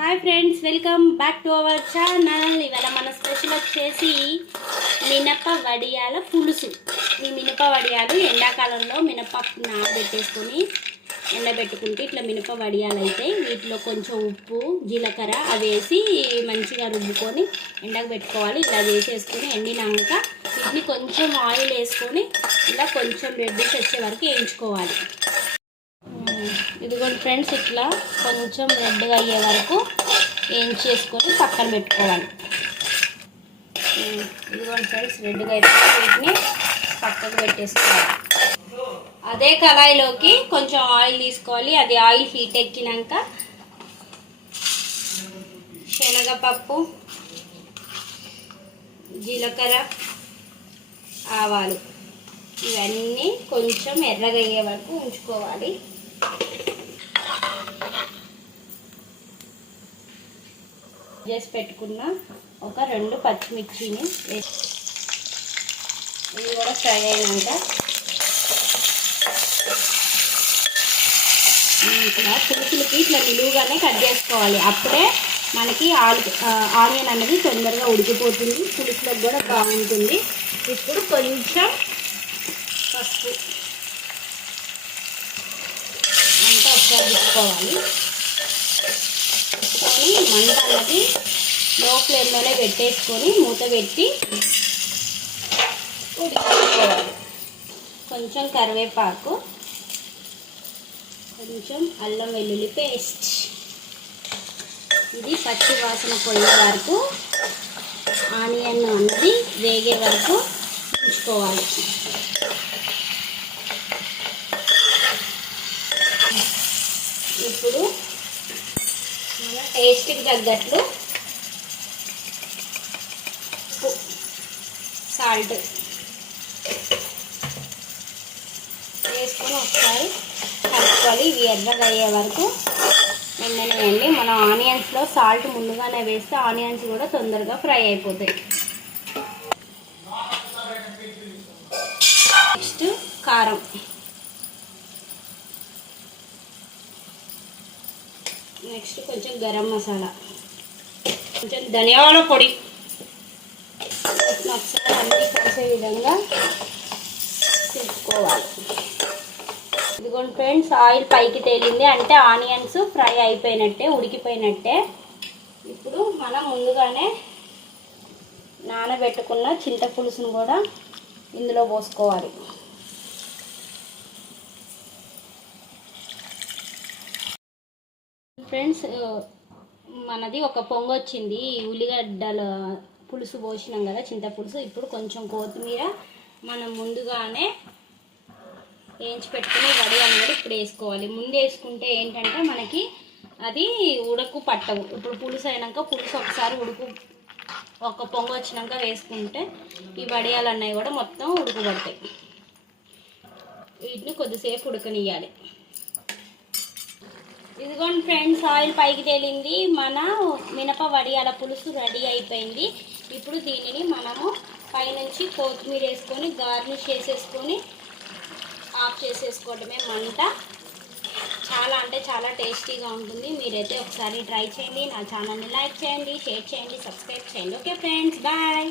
Hi friends, welcome back to our channel. ఇవాళ మన special వచ్చేసి మినప వడియాల పులుసు. ఈ మినప వడియాలు ఎండాకాలంలో మినపప్పు నానబెట్టేసుకొని ఎండబెట్టుకుంటే ఇట్లా మినప వడియాలు అయితే వీటిలో కొంచెం ఉప్పు జీలకర్ర అవి వేసి మంచిగా రుబ్బుకొని ఎండకు పెట్టుకోవాలి. ఇలా వేసేసుకొని ఎండినాక వీటిని కొంచెం ఆయిల్ వేసుకొని ఇలా కొంచెం రెడ్డిష్ వచ్చే వరకు వేయించుకోవాలి. ఇదిగోండి ఫ్రెండ్స్, ఇట్లా కొంచెం రెడ్గా అయ్యే వరకు వేయించేసుకొని పక్కన పెట్టుకోవాలి. ఇదిగోండి ఫ్రెండ్స్, రెడ్గా అయితే వీటిని పక్కకు పెట్టేసుకోవాలి. అదే కళాయిలోకి కొంచెం ఆయిల్ తీసుకోవాలి. అది ఆయిల్ హీట్ ఎక్కినాక శనగపప్పు, జీలకర్ర, ఆవాలు ఇవన్నీ కొంచెం ఎర్రగా అయ్యే వరకు ఉంచుకోవాలి. చేసి పెట్టుకున్న ఒక 2 పచ్చిమిర్చిని వేసి ఇవి కూడా ఫ్రై అయినాక ఇట్లా పులుసులకి ఇట్లా నిలువుగానే కట్ చేసుకోవాలి. అప్పుడే మనకి ఆనియన్ అనేది తొందరగా ఉడికిపోతుంది, పులుసులకు కూడా బాగుంటుంది. ఇప్పుడు కొంచెం పసుపు అంతా ఒకసారి తీసుకోవాలి. మంట అన్నది లో ఫ్లేమ్లోనే పెట్టేసుకొని మూత పెట్టి ఉడికించుకోవాలి. కొంచెం కరివేపాకు, కొంచెం అల్లం వెల్లుల్లి పేస్ట్, ఇది పచ్చి వాసన పోయే వరకు ఆనియన్ అన్నది వేగే వరకు ఉంచుకోవాలి. ఇప్పుడు మన టేస్ట్కి తగ్గట్లు ఉప్పు, సాల్ట్ వేసుకొని ఒకసారి కలుపుకోవాలి. ఇవి ఎర్రగా అయ్యే వరకు ఎండనేయండి. మనం ఆనియన్స్లో సాల్ట్ ముందుగానే వేస్తే ఆనియన్స్ కూడా తొందరగా ఫ్రై అయిపోతాయి. నెక్స్ట్ కారం, నెక్స్ట్ కొంచెం గరం మసాలా, కొంచెం ధనియాల పొడి ఒకసారి అన్నీ కలిసే విధంగా తిప్పుకోవాలి. ఇదిగోండి ఫ్రెండ్స్, ఆయిల్ పైకి తేలింది అంటే ఆనియన్స్ ఫ్రై అయిపోయినట్టే, ఉడికిపోయినట్టే. ఇప్పుడు మనం ముందుగానే నానబెట్టుకున్న చింతపులుసును కూడా ఇందులో పోసుకోవాలి. ఫ్రెండ్స్, మనది ఒక పొంగు వచ్చింది. ఉల్లిగడ్డల పులుసు పోసినాం కదా, చింతపులుసు. ఇప్పుడు కొంచెం కొత్తిమీర మనం ముందుగానే వేయించి పెట్టుకుని వడియాలు కూడా ఇప్పుడు వేసుకోవాలి. ముందు వేసుకుంటే ఏంటంటే మనకి అది ఉడకు పట్టవు. ఇప్పుడు పులుసు అయినాక పులుసు ఒకసారి ఒక పొంగు వచ్చినాక వేసుకుంటే ఈ వడియాలు అన్నవి కూడా మొత్తం ఉడుకు పడతాయి. వీటిని కొద్దిసేపు ఉడకనియాలి. ఇదిగోండి ఫ్రెండ్స్, ఆయిల్ పైకి తేలింది. మన మినప వడియాల పులుసు రెడీ అయిపోయింది. ఇప్పుడు దీనిని మనము పైనుంచి కొత్తిమీర వేసుకొని గార్నిష్ చేసేసుకొని ఆఫ్ చేసేసుకోవడమే. మంట చాలా అంటే చాలా టేస్టీగా ఉంటుంది. మీరైతే ఒకసారి ట్రై చేయండి. నా ఛానల్ని లైక్ చేయండి, షేర్ చేయండి, సబ్స్క్రైబ్ చేయండి. Okay friends, bye.